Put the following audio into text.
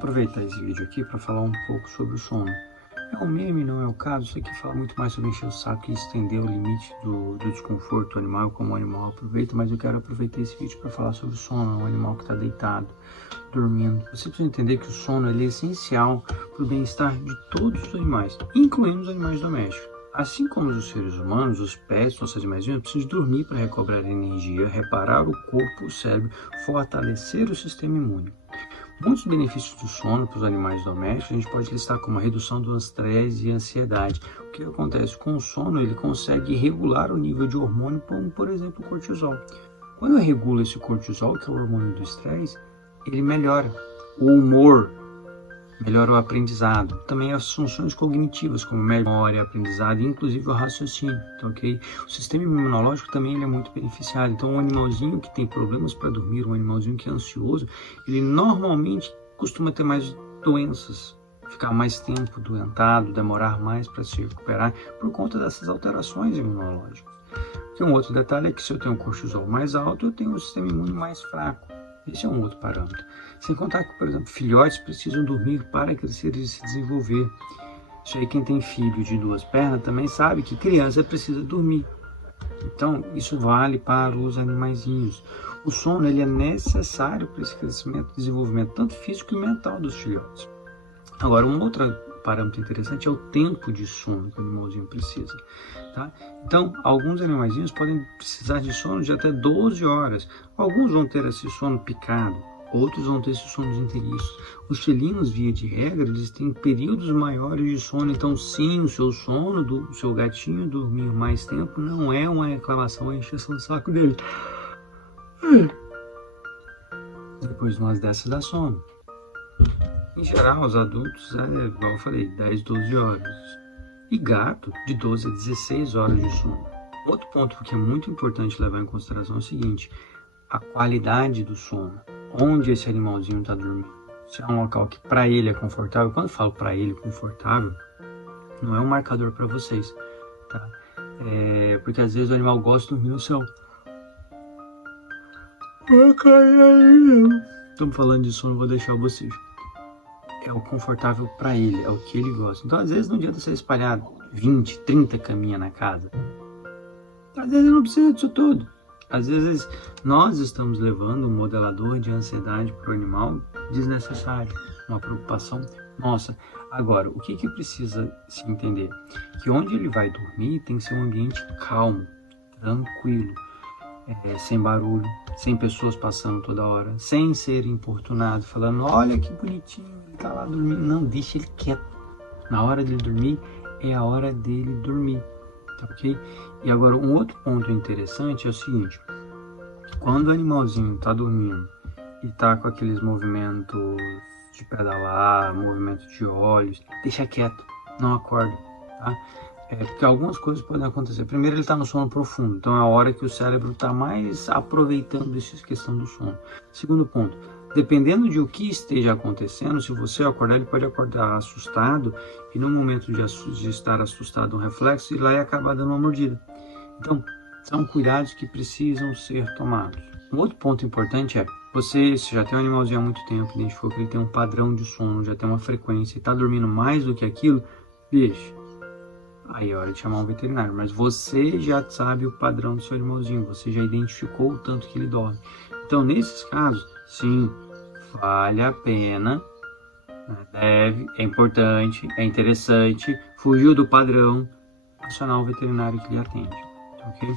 Aproveitar esse vídeo aqui para falar um pouco sobre o sono. É um meme, não é o caso. Isso aqui fala muito mais sobre encher o saco e estender o limite do desconforto animal, como o animal aproveita, mas eu quero aproveitar esse vídeo para falar sobre o sono, um animal que está deitado, dormindo. Você precisa entender que o sono ele é essencial para o bem-estar de todos os animais, incluindo os animais domésticos. Assim como os seres humanos, os pets, nossos animais precisam dormir para recobrar energia, reparar o corpo, o cérebro, fortalecer o sistema imune. Muitos benefícios do sono para os animais domésticos a gente pode listar como a redução do estresse e ansiedade. O que acontece com o sono? Ele consegue regular o nível de hormônio, como por exemplo o cortisol. Quando eu regulo esse cortisol, que é o hormônio do estresse, ele melhora o humor, melhora o aprendizado, também as funções cognitivas, como memória, aprendizado e inclusive o raciocínio, tá ok? O sistema imunológico também ele é muito beneficiado. Então, um animalzinho que tem problemas para dormir, um animalzinho que é ansioso, ele normalmente costuma ter mais doenças, ficar mais tempo doentado, demorar mais para se recuperar por conta dessas alterações imunológicas. Porque um outro detalhe é que se eu tenho um cortisol mais alto, eu tenho um sistema imune mais fraco. Esse é um outro parâmetro. Sem contar que, por exemplo, filhotes precisam dormir para crescer e se desenvolver. Isso aí, quem tem filho de duas pernas também sabe que criança precisa dormir. Então, isso vale para os animaizinhos. O sono ele é necessário para esse crescimento e desenvolvimento, tanto físico e mental dos filhotes. Agora, um outro parâmetro interessante é o tempo de sono que o animalzinho precisa. Tá? Então, alguns animaizinhos podem precisar de sono de até 12 horas. Alguns vão ter esse sono picado, outros vão ter esse sono inteiriço. Os felinos, via de regra, eles têm períodos maiores de sono. Então, sim, o seu sono do seu gatinho dormir mais tempo não é uma reclamação, é encheção do saco dele. Depois de umas dessas dá sono. Em geral, os adultos, igual eu falei, 10, 12 horas. E gato, de 12 a 16 horas de sono. Outro ponto que é muito importante levar em consideração é o seguinte: a qualidade do sono. Onde esse animalzinho está dormindo. Se é um local que para ele é confortável, quando eu falo para ele confortável, não é um marcador para vocês, tá? Porque às vezes o animal gosta de dormir no chão. Estamos falando de sono, vou deixar o bocejo. É o confortável para ele, é o que ele gosta. Então, às vezes, não adianta você espalhar 20, 30 caminhas na casa. Às vezes, não precisa disso tudo. Às vezes, nós estamos levando um modelador de ansiedade para o animal desnecessário, uma preocupação nossa. Agora, o que precisa se entender? Que onde ele vai dormir tem que ser um ambiente calmo, tranquilo, sem barulho, sem pessoas passando toda hora, sem ser importunado, falando, olha que bonitinho, ele tá lá dormindo. Não, deixa ele quieto. Na hora dele dormir, é a hora dele dormir, tá ok? E agora, um outro ponto interessante é o seguinte: quando o animalzinho tá dormindo e tá com aqueles movimentos de pedalar, movimento de olhos, deixa quieto, não acorda, tá? Porque algumas coisas podem acontecer. Primeiro, ele está no sono profundo, então é a hora que o cérebro está mais aproveitando essa questão do sono. Segundo ponto, dependendo de o que esteja acontecendo, se você acordar, ele pode acordar assustado e no momento de estar assustado, um reflexo, ir lá e acabar dando uma mordida. Então, são cuidados que precisam ser tomados. Um outro ponto importante é, se já tem um animalzinho há muito tempo, identificou que ele tem um padrão de sono, já tem uma frequência e está dormindo mais do que aquilo, deixa. Aí é hora de chamar um veterinário, mas você já sabe o padrão do seu animalzinho, você já identificou o tanto que ele dorme. Então, nesses casos, sim, vale a pena, é importante, é interessante, fugiu do padrão, acionar o veterinário que lhe atende, ok?